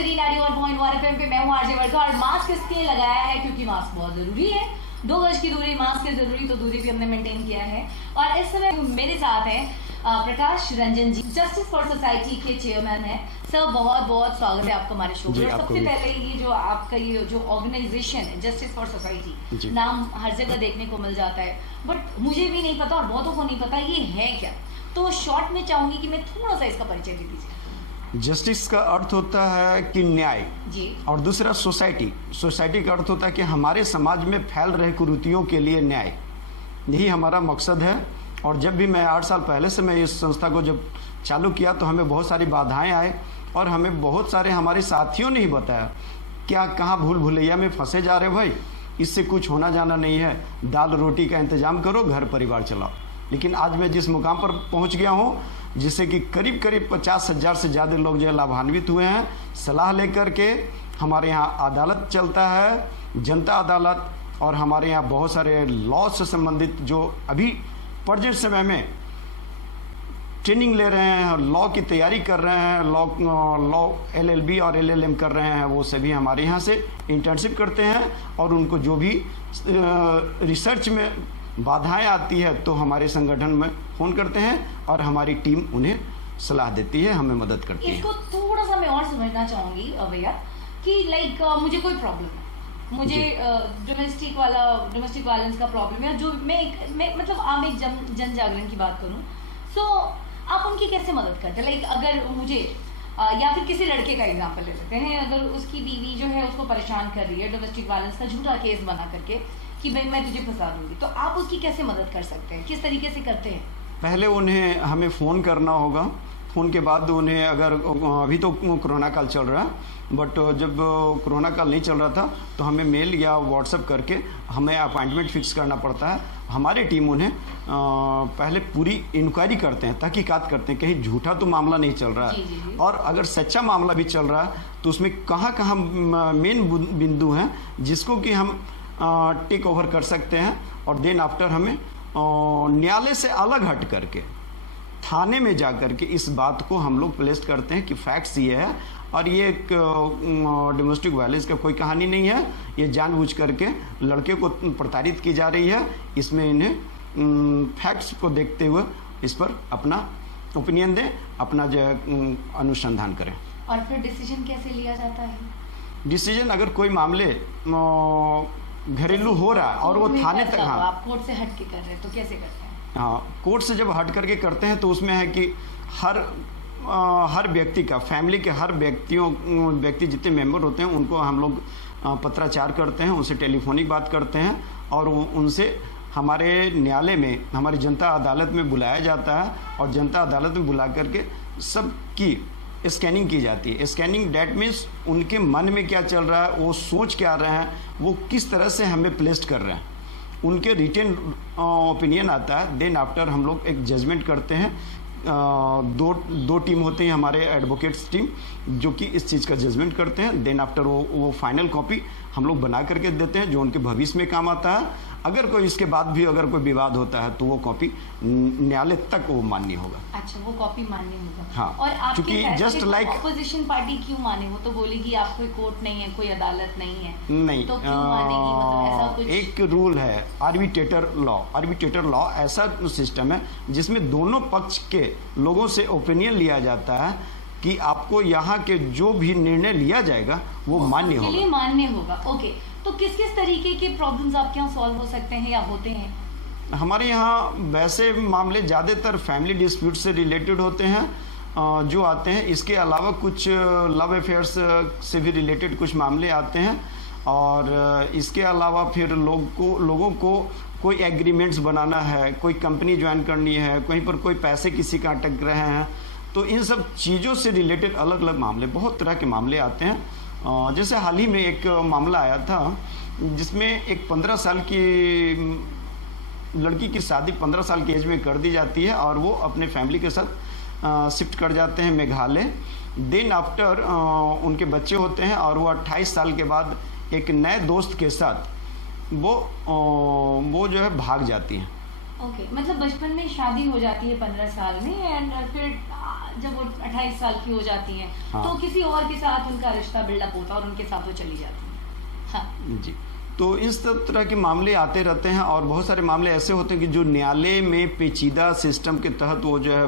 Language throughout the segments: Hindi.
सिटी 91.1 FM पे मैं हूँ आरजे वर्षा और मास्क इसलिए लगाया है क्योंकि मास्क बहुत जरूरी है। 2 गज की दूरी, मास्क से जरूरी तो दूरी भी हमने मेंटेन किया है। और इस समय मेरे साथ है प्रकाश रंजन जी, जस्टिस फॉर सोसाइटी के चेयरमैन है। सर बहुत बहुत स्वागत है आपका हमारे शो में। सबसे पहले ये जो आपका ये जो ऑर्गेनाइजेशन है जस्टिस फॉर सोसाइटी, नाम हर जगह देखने को मिल जाता है बट मुझे भी नहीं पता और बहुतों को नहीं पता ये है क्या। तो शॉर्ट में चाहूंगी कि मैं थोड़ा सा इसका परिचय दे दीजिए। जस्टिस का अर्थ होता है कि न्याय जी, और दूसरा सोसाइटी। सोसाइटी का अर्थ होता है कि हमारे समाज में फैल रहे कुरीतियों के लिए न्याय। यही हमारा मकसद है। और जब भी मैं 8 साल पहले से मैं इस संस्था को जब चालू किया तो हमें बहुत सारी बाधाएं आए और हमें बहुत सारे हमारे साथियों ने ही बताया क्या कहाँ भूल भुलैया में फंसे जा रहे भाई, इससे कुछ होना जाना नहीं है, दाल रोटी का इंतजाम करो, घर परिवार चलाओ। लेकिन आज मैं जिस मुकाम पर पहुंच गया हूं, जिससे कि करीब 50,000 से ज़्यादा लोग जो है लाभान्वित हुए हैं सलाह लेकर के। हमारे यहाँ अदालत चलता है, जनता अदालत, और हमारे यहाँ बहुत सारे लॉ से संबंधित जो अभी प्रेजेंट समय में ट्रेनिंग ले रहे हैं, लॉ की तैयारी कर रहे हैं, लॉ LLB और LLM कर रहे हैं, वो सभी हमारे यहाँ से इंटर्नशिप करते हैं। और उनको जो भी रिसर्च में बाधाएं आती है तो हमारे संगठन में फ़ोन करते हैं और हमारी टीम उन्हें सलाह देती है, हमें मदद करती है। इसको थोड़ा सा मैं और समझना चाहूँगी भैया कि लाइक मुझे कोई प्रॉब्लम है, मुझे डोमेस्टिक वायलेंस का प्रॉब्लम है, जो मैं मतलब आप एक जन जागरण की बात करूँ सो आप उनकी कैसे मदद करते हैं? लाइक अगर मुझे या फिर किसी लड़के का एग्जांपल ले लेते हैं, अगर उसकी बीवी जो है उसको परेशान कर रही है डोमेस्टिक वायलेंस का झूठा केस बना करके कि भाई मैं तुझे फंसा दूंगी, तो आप उसकी कैसे मदद कर सकते हैं, किस तरीके से करते हैं? पहले उन्हें हमें फ़ोन करना होगा। फ़ोन के बाद उन्हें अगर अभी तो कोरोना काल चल रहा है बट जब कोरोना काल नहीं चल रहा था तो हमें मेल या व्हाट्सएप करके हमें अपॉइंटमेंट फिक्स करना पड़ता है। हमारी टीम उन्हें पहले पूरी इंक्वायरी करते हैं, तहकीकात करते हैं कहीं झूठा तो मामला नहीं चल रहा है, और अगर सच्चा मामला भी चल रहा है तो उसमें कहाँ कहाँ मेन बिंदु हैं जिसको कि हम टेक ओवर कर सकते हैं। और देन आफ्टर हमें न्यायालय से अलग हट करके थाने में जा कर के इस बात को हम लोग प्लेस करते हैं कि फैक्ट्स ये है और ये एक डोमेस्टिक वायलेंस का कोई कहानी नहीं है, ये जानबूझ करके लड़के को प्रताड़ित की जा रही है। इसमें इन्हें फैक्ट्स को देखते हुए इस पर अपना ओपिनियन दें, अपना जो अनुसंधान करें। और फिर डिसीजन कैसे लिया जाता है? डिसीजन अगर कोई मामले घरेलू हो रहा है और वो थाने तक, हाँ आप कोर्ट से हट के कर रहे हैं तो कैसे करते हैं? हाँ, कोर्ट से जब हट करके करते हैं तो उसमें है कि हर व्यक्ति का, फैमिली के हर व्यक्ति जितने मेंबर होते हैं उनको हम लोग पत्राचार करते हैं, उनसे टेलीफोनिक बात करते हैं और उनसे हमारे न्यायालय में, हमारी जनता अदालत में बुलाया जाता है और जनता अदालत में बुला करके सबकी स्कैनिंग की जाती है। स्कैनिंग डेट मीन्स उनके मन में क्या चल रहा है, वो सोच क्या रहे हैं, वो किस तरह से हमें प्लेस्ड कर रहे हैं, उनके रिटन ओपिनियन आता है। देन आफ्टर हम लोग एक जजमेंट करते हैं। दो टीम होते हैं हमारे एडवोकेट्स टीम जो कि इस चीज़ का जजमेंट करते हैं। देन आफ्टर वो फाइनल कॉपी हम लोग बना करके देते हैं जो उनके भविष्य में काम आता है। अगर कोई इसके बाद भी अगर कोई विवाद होता है तो वो कॉपी न्यायालय तक वो मान्य होगा। अच्छा, वो कॉपी मान्य होगा। हाँ, और क्योंकि जस्ट लाइक अपोजिशन पार्टी क्यों माने? वो तो बोलेगी आप कोई कोर्ट नहीं है, कोई अदालत नहीं है, नहीं तो क्यों मानेगी? मतलब ऐसा कुछ एक रूल है आर्बिट्रेटर लॉ। आर्बिट्रेटर लॉ ऐसा सिस्टम है जिसमें दोनों पक्ष के लोगों से ओपिनियन लिया जाता है कि आपको यहाँ के जो भी निर्णय लिया जाएगा वो मान्य होगा। मान्य होगा। ओके, तो किस किस तरीके के प्रॉब्लम्स आपके यहाँ सॉल्व हो सकते हैं या होते हैं? हमारे यहाँ वैसे मामले ज़्यादातर फैमिली डिस्प्यूट से रिलेटेड होते हैं जो आते हैं। इसके अलावा कुछ लव अफेयर्स से भी रिलेटेड कुछ मामले आते हैं। और इसके अलावा फिर लोगों को कोई एग्रीमेंट्स बनाना है, कोई कंपनी ज्वाइन करनी है, कहीं पर कोई पैसे किसी का अटक रहे हैं, तो इन सब चीज़ों से रिलेटेड अलग अलग मामले, बहुत तरह के मामले आते हैं। जैसे हाल ही में एक मामला आया था जिसमें एक 15 साल की लड़की की शादी 15 साल की एज में कर दी जाती है और वो अपने फैमिली के साथ शिफ्ट कर जाते हैं मेघालय। देन आफ्टर उनके बच्चे होते हैं और वो 28 साल के बाद एक नए दोस्त के साथ वो जो है भाग जाती हैं। ओके, मतलब बचपन में शादी हो जाती है 15 साल में एंड फिर जब वो 28 साल की हो जाती हैं हाँ। तो किसी और के साथ उनका रिश्ता बिल्डअप होता है और उनके साथ वो चली जाती है। हाँ जी, तो इस तरह के मामले आते रहते हैं और बहुत सारे मामले ऐसे होते हैं कि जो न्यायालय में पेचीदा सिस्टम के तहत वो जो है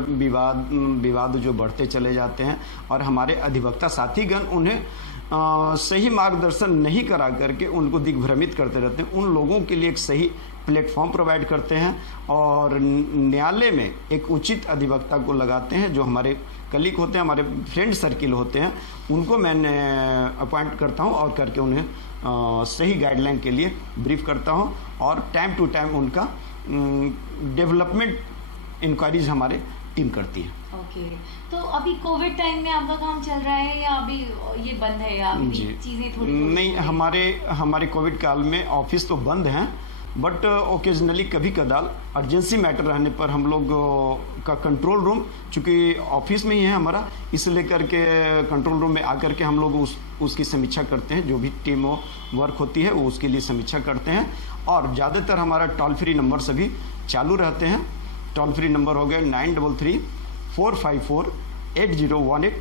विवाद जो बढ़ते चले जाते हैं और हमारे अधिवक्ता साथीगण उन्हें सही मार्गदर्शन नहीं करा करके उनको दिग्भ्रमित करते रहते हैं। उन लोगों के लिए एक सही प्लेटफॉर्म प्रोवाइड करते हैं और न्यायालय में एक उचित अधिवक्ता को लगाते हैं जो हमारे कलीग होते हैं, हमारे फ्रेंड सर्किल होते हैं, उनको मैंने अपॉइंट करता हूं और करके उन्हें सही गाइडलाइन के लिए ब्रीफ करता हूं और टाइम टू टाइम उनका डेवलपमेंट इंक्वायरीज हमारे टीम करती है। ओके, तो अभी कोविड टाइम में आपका काम चल रहा है या अभी ये बंद है या अभी चीजें थोड़ी नहीं, हमारे कोविड काल में ऑफिस तो बंद हैं, बट ओकेजनली कभी कदाल अर्जेंसी मैटर रहने पर हम लोग का कंट्रोल रूम, चूँकि ऑफिस में ही है हमारा, इसलिए करके कंट्रोल रूम में आकर के हम लोग उसकी समीक्षा करते हैं। जो भी टीम वर्क होती है वो उसके लिए समीक्षा करते हैं और ज़्यादातर हमारा टोल फ्री नंबर सभी चालू रहते हैं। टोल फ्री नंबर हो गए 9334548018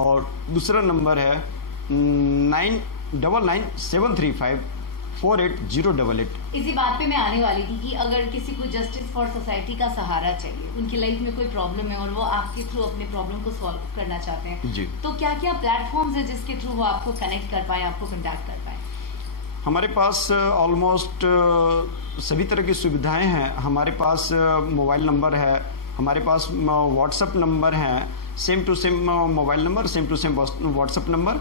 और दूसरा नंबर है 9997354808। इसी बात पे मैं आने वाली थी कि अगर किसी को जस्टिस फॉर सोसाइटी का सहारा चाहिए, उनकी लाइफ में कोई प्रॉब्लम है और वो आपके थ्रू अपने प्रॉब्लम को सॉल्व करना चाहते हैं जी, तो क्या क्या प्लेटफॉर्म्स है जिसके थ्रू वो आपको कनेक्ट कर पाए, आपको कॉन्टैक्ट कर पाए? हमारे पास ऑलमोस्ट सभी तरह की सुविधाएं हैं। हमारे पास मोबाइल नंबर है, हमारे पास व्हाट्सएप नंबर है, same to same mobile number, same to same WhatsApp number,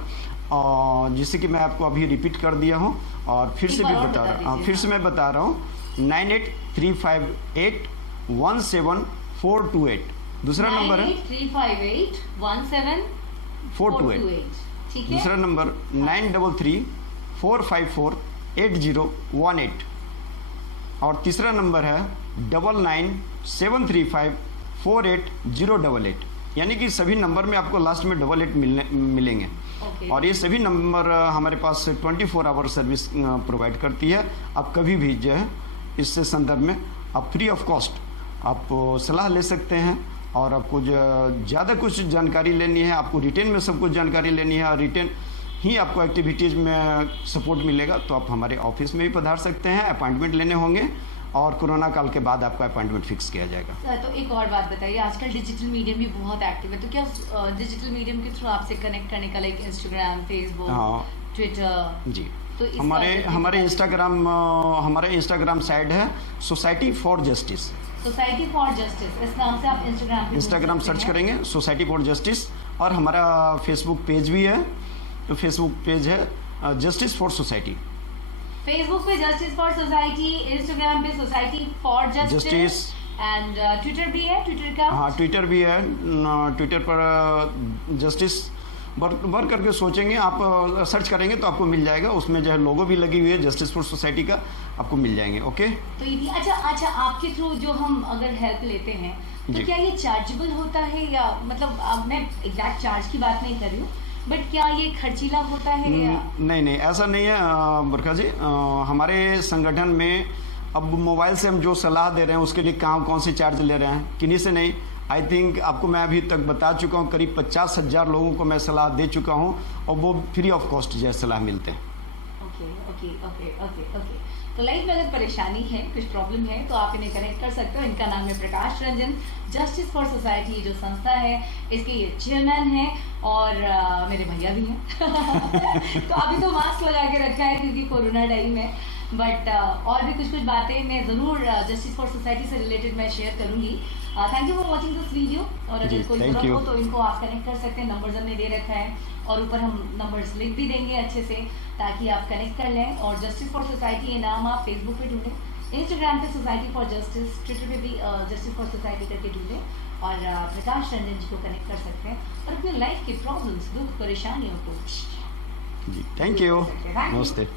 जिससे कि मैं आपको अभी रिपीट कर दिया हूँ और फिर से भी बता रहा हूँ, फिर से मैं बता रहा हूँ 9835817428। दूसरा नंबर है 9835817428। ठीक है। दूसरा नंबर 9334548018 और तीसरा नंबर है 9973548088। यानी कि सभी नंबर में आपको लास्ट में 88 मिलेंगे। और ये सभी नंबर हमारे पास 24 आवर सर्विस प्रोवाइड करती है। आप कभी भी जो है इससे संदर्भ में आप फ्री ऑफ कॉस्ट आप सलाह ले सकते हैं और आपको जो ज़्यादा कुछ जानकारी लेनी है, आपको रिटेन में सब कुछ जानकारी लेनी है और रिटेन ही आपको एक्टिविटीज़ में सपोर्ट मिलेगा, तो आप हमारे ऑफिस में भी पधार सकते हैं। अपॉइंटमेंट लेने होंगे और कोरोना काल के बाद आपका अपॉइंटमेंट फिक्स किया जाएगा। तो एक और बात बताइए, आजकल डिजिटल मीडियम भी बहुत एक्टिव है, तो क्या डिजिटल मीडियम के थ्रू आपसे कनेक्ट करने का लाइक इंस्टाग्राम, फेसबुक, ट्विटर? जी, तो हमारे इंस्टाग्राम साइट है society for justice. Society for justice, इस नाम से आप इंस्टाग्राम सर्च करेंगे सोसाइटी फॉर जस्टिस। और हमारा फेसबुक पेज भी है, तो फेसबुक पेज है जस्टिस फॉर सोसाइटी। फेसबुक पे जस्टिस फॉर सोसाइटी, इंस्टाग्राम पे society for justice and Twitter भी है। ट्विटर का हाँ, ट्विटर भी है। ट्विटर पर जस्टिस वर्क करके सोचेंगे आप, सर्च करेंगे तो आपको मिल जाएगा। उसमें जो है लोगो भी लगी हुई है जस्टिस फॉर सोसाइटी का, आपको मिल जाएंगे। ओके, तो ये अच्छा आपके थ्रू जो हम अगर हेल्प लेते हैं तो क्या ये चार्जेबल होता है या मतलब मैं एग्जैक्ट चार्ज की बात नहीं कर रही हूँ, बट क्या ये खर्चीला होता है या? नहीं, ऐसा नहीं है बुरखा जी। हमारे संगठन में अब मोबाइल से हम जो सलाह दे रहे हैं उसके लिए कौन से चार्ज ले रहे हैं, किन्हीं से नहीं। आई थिंक आपको मैं अभी तक बता चुका हूँ, करीब 50,000 लोगों को मैं सलाह दे चुका हूँ और वो फ्री ऑफ कॉस्ट जो सलाह मिलते हैं। ओके। तो लाइफ में अगर परेशानी है, कुछ प्रॉब्लम है, तो आप इन्हें कनेक्ट कर सकते हो। इनका नाम है प्रकाश रंजन। जस्टिस फॉर सोसाइटी जो संस्था है इसके ये चेयरमैन हैं और मेरे भैया भी हैं। तो अभी तो मास्क लगा के रखा है क्योंकि कोरोना टाइम है, बट और भी कुछ बातें मैं ज़रूर जस्टिस फॉर सोसाइटी से रिलेटेड मैं शेयर करूँगी। Thank you for watching this video. और अगर कोई जरूरत हो तो इनको आप कनेक्ट कर सकते हैं, नंबर्स हमने दे रखा है और ऊपर हम नंबर्स लिख भी देंगे अच्छे से ताकि आप कनेक्ट कर लें। और जस्टिस फॉर सोसाइटी ये नाम आप फेसबुक पे ढूंढें, इंस्टाग्राम पे सोसाइटी फॉर जस्टिस, ट्विटर पे भी जस्टिस फॉर सोसाइटी करके ढूंढें और प्रकाश रंजन जी को कनेक्ट कर सकते हैं और अपनी लाइफ की प्रॉब्लम्स, दुख, परेशानियों को जी। थैंक यू, नमस्ते।